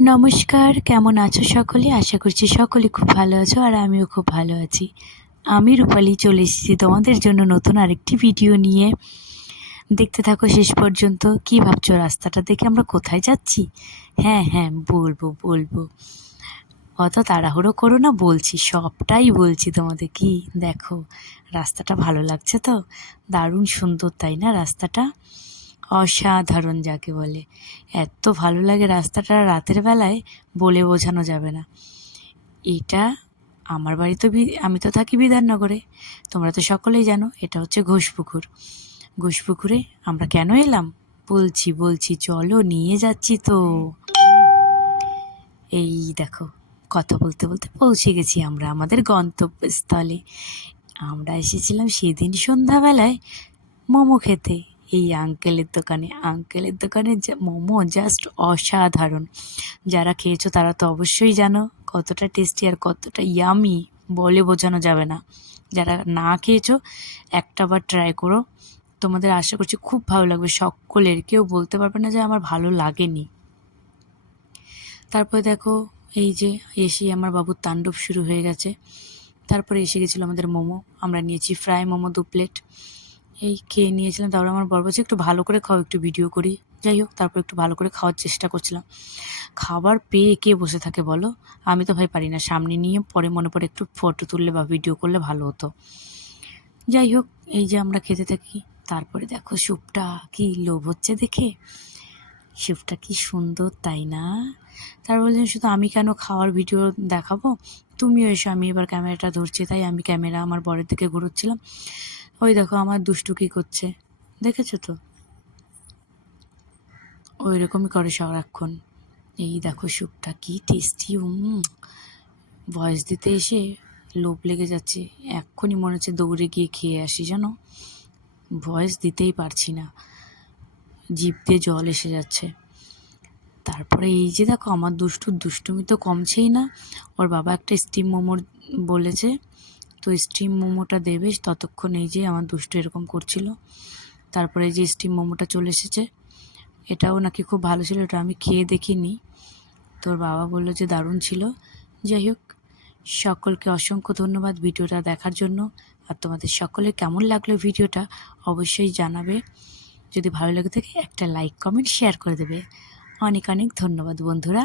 নমস্কার, কেমন আছো সকলে? আশা করছি সকলে খুব ভালো আছো আর আমিও খুব ভালো আছি। আমি রূপালী চলে এসেছি তোমাদের জন্য নতুন আরেকটি ভিডিও নিয়ে। দেখতে থাকো শেষ পর্যন্ত। কি ভাবছো রাস্তাটা দেখে আমরা কোথায় যাচ্ছি? হ্যাঁ হ্যাঁ, বলবো। অত তাড়াহুড়ো করো না, বলছি, সবটাই বলছি তোমাদের। কি দেখো, রাস্তাটা ভালো লাগছে তো? দারুণ সুন্দর, তাই না? রাস্তাটা অসাধারণ যাকে বলে। এত ভালো লাগে রাস্তাটা রাতের বেলায়, বলে বোঝানো যাবে না। এটা আমার বাড়ি তো আমি তো থাকি বিধাননগরে, তোমরা তো সকলেই জানো। এটা হচ্ছে ঘোষপুকুর। ঘোষপুকুরে আমরা কেন এলাম বলছি, চলো নিয়ে যাচ্ছি তো। এই দেখো, কথা বলতে বলতে পৌঁছে গেছি আমরা আমাদের গন্তব্যস্থলে। আমরা এসেছিলাম সেদিন সন্ধ্যাবেলায় মোমো খেতে এই আঙ্কেলের দোকানে মোমো জাস্ট অসাধারণ। যারা খেয়েছো তারা তো অবশ্যই জানো কতটা টেস্টি আর কতটা ইয়ামি, বলে বোঝানো যাবে না। যারা না খেয়েছো একটাবার ট্রাই করো, তোমাদের আশা করছি খুব ভালো লাগবে সকলের। কেউ বলতে পারবে না যে আমার ভালো লাগেনি। তারপরে দেখো, এই যে এসে আমার বাবুর তাণ্ডব শুরু হয়ে গেছে। তারপরে এসে গেছিলো আমাদের মোমো। আমরা নিয়েছি ফ্রাই মোমো 2 প্লেট। এই খেয়ে নিয়েছিলাম। তারপরে আমার বর বলছে একটু ভালো করে খাও, একটু ভিডিও করি। যাই হোক, তারপর একটু ভালো করে খাওয়ার চেষ্টা করছিলাম। খাবার পেয়ে কে বসে থাকে বলো? আমি তো ভাই পারি না। সামনে নিয়ে পরে মনে পড়ে একটু ফটো তুললে বা ভিডিও করলে ভালো হতো। যাই হোক, এই যে আমরা খেতে থাকি। তারপরে দেখো স্যুপটা, কি লোভ হচ্ছে দেখে। স্যুপটা কি সুন্দর, তাই না? তারপর বলছেন শুধু আমি কেন খাওয়ার ভিডিও দেখাবো, তুমিও এসো। আমি এবার ক্যামেরাটা ধরছি, তাই আমি ক্যামেরা আমার বরের দিকে ঘুরোচ্ছিলাম। ওই দেখো আমার দুষ্টু কী করছে, দেখেছো তো? ওই রকমই করে সারাক্ষণ। এই দেখো স্যুপটা কি টেস্টি। ভয়েস দিতে এসে লোভ লেগে যাচ্ছে। এক্ষুনি মনে হচ্ছে দৌড়ে গিয়ে খেয়ে আসি, জানো। ভয়েস দিতেই পারছি না, জিভ দিয়ে জল এসে যাচ্ছে। তারপরে এই যে দেখো আমার দুষ্টুমি তো কমছেই না। ওর বাবা একটা স্টিম মোমোর বলেছে, তো স্টিম মোমোটা দেবে। ততক্ষণ এই যে আমার দুষ্টু এরকম করছিল। তারপরে এই যে স্টিম মোমোটা চলে এসেছে। এটাও নাকি খুব ভালো ছিল, এটা আমি খেয়ে দেখিনি। তোর বাবা বললো যে দারুণ ছিল। যাই হোক, সকলকে অসংখ্য ধন্যবাদ ভিডিওটা দেখার জন্য। আর তোমাদের সকলের কেমন লাগলো ভিডিওটা অবশ্যই জানাবে। যদি ভালো লেগে থাকে একটা লাইক কমেন্ট শেয়ার করে দেবে। অনেক অনেক ধন্যবাদ বন্ধুরা।